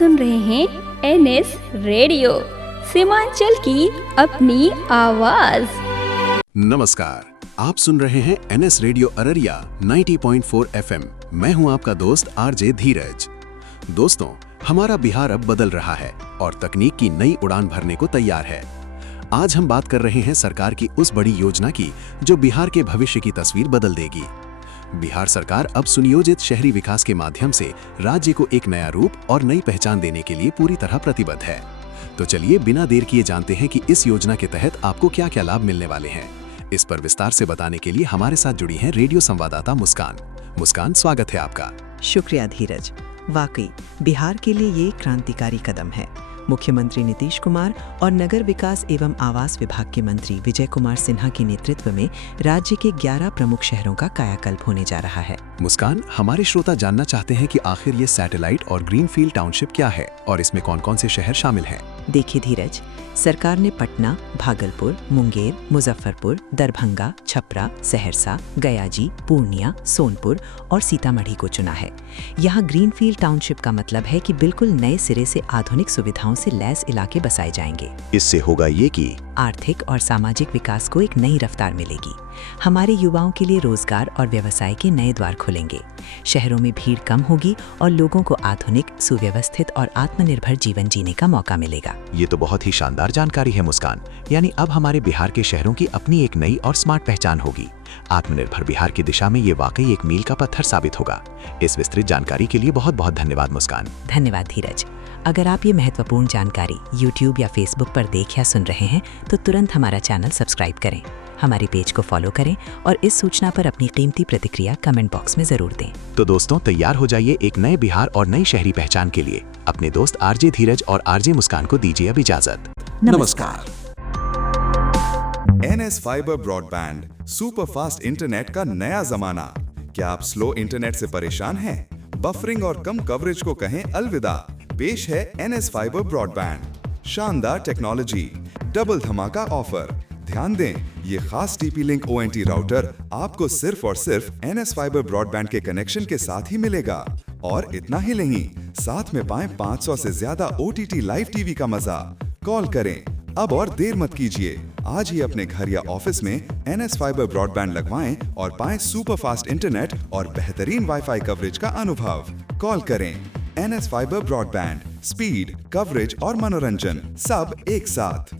सुन रहे हैं NS radio, Seemanchal की अपनी आवाज। नमस्कार, आप सुन रहे हैं एनएस रेडियो अररिया 90.4 एफएम। मैं हूं आपका दोस्त आरजे धीरज। दोस्तों, हमारा बिहार अब बदल रहा है और तकनीक की नई उड़ान भरने को तैयार है। आज हम बात कर रहे हैं सरकार की उस बड़ी योजना की जो बिहार के भविष्य की तस्वीर बदल देगी। बिहार सरकार अब सुनियोजित शहरी विकास के माध्यम से राज्य को एक नया रूप और नई पहचान देने के लिए पूरी तरह प्रतिबद्ध है। तो चलिए बिना देर किए जानते हैं कि इस योजना के तहत आपको क्या क्या लाभ मिलने वाले हैं। इस पर विस्तार से बताने के लिए हमारे साथ जुड़ी हैं रेडियो संवाददाता मुस्कान। मुस्कान, स्वागत है आपका। शुक्रिया धीरज। वाकई बिहार के लिए ये क्रांतिकारी कदम है। मुख्यमंत्री नीतीश कुमार और नगर विकास एवं आवास विभाग के मंत्री विजय कुमार सिन्हा के नेतृत्व में राज्य के 11 प्रमुख शहरों का कायाकल्प होने जा रहा है। मुस्कान, हमारे श्रोता जानना चाहते हैं कि आखिर ये सैटेलाइट और ग्रीनफील्ड टाउनशिप क्या है और इसमें कौन-कौन से शहर शामिल हैं? देखिए धीरज, सरकार ने पटना, भागलपुर, मुंगेर, मुजफ्फरपुर, दरभंगा, छपरा, सहरसा, गयाजी, पूर्णिया, सोनपुर और सीतामढ़ी को चुना है। यहाँ ग्रीनफील्ड टाउनशिप का मतलब है कि बिल्कुल नए सिरे से आधुनिक सुविधाओं से लैस इलाके बसाए जाएंगे। इससे होगा ये कि आर्थिक और सामाजिक विकास को एक नई रफ्तार मिलेगी। हमारे युवाओं के लिए रोजगार और व्यवसाय के नए द्वार खुलेंगे। शहरों में भीड़ कम होगी और लोगों को आधुनिक, सुव्यवस्थित और आत्मनिर्भर जीवन जीने का मौका मिलेगा। ये तो बहुत ही शानदार जानकारी है मुस्कान। यानी अब हमारे बिहार के शहरों की अपनी एक नई और स्मार्ट पहचान होगी। आत्मनिर्भर बिहार की दिशा में ये वाकई एक मील का पत्थर साबित होगा। इस विस्तृत जानकारी के लिए बहुत बहुत धन्यवाद मुस्कान। धन्यवाद धीरज। अगर आप ये महत्वपूर्ण जानकारी YouTube या Facebook पर देख या सुन रहे हैं तो तुरंत हमारा चैनल सब्सक्राइब करें, हमारे पेज को फॉलो करें और इस सूचना पर अपनी कीमती प्रतिक्रिया कमेंट बॉक्स में जरूर दें। तो दोस्तों, तैयार हो जाइए एक नए बिहार और नई शहरी पहचान के लिए। अपने दोस्त आरजे धीरज और आरजे मुस्कान को दीजिए अब इजाजत। नमस्कार। NS fibre broadband, super fast internet का नया जमाना। क्या आप स्लो इंटरनेट से परेशान हैं? बफरिंग और कम कवरेज को कहें अलविदा। पेश है एनएस फाइबर ब्रॉडबैंड। शानदार टेक्नोलॉजी, डबल धमाका ऑफर। ध्यान दें, ये खास टीपी लिंक ओएनटी राउटर आपको सिर्फ और सिर्फ एनएस फाइबर ब्रॉडबैंड के कनेक्शन के साथ ही मिलेगा। और इतना ही नहीं, साथ में पाएं 500 से ज्यादा ओटीटी लाइव टीवी का मजा। कॉल करें अब और देर मत कीजिए। आज ही अपने घर या ऑफिस में एनएस फाइबर ब्रॉडबैंड लगवाएं और पाएं सुपर फास्ट इंटरनेट और बेहतरीन वाईफाई कवरेज का अनुभव। कॉल करें NS fibre broadband, speed, coverage और मनोरंजन सब एक साथ।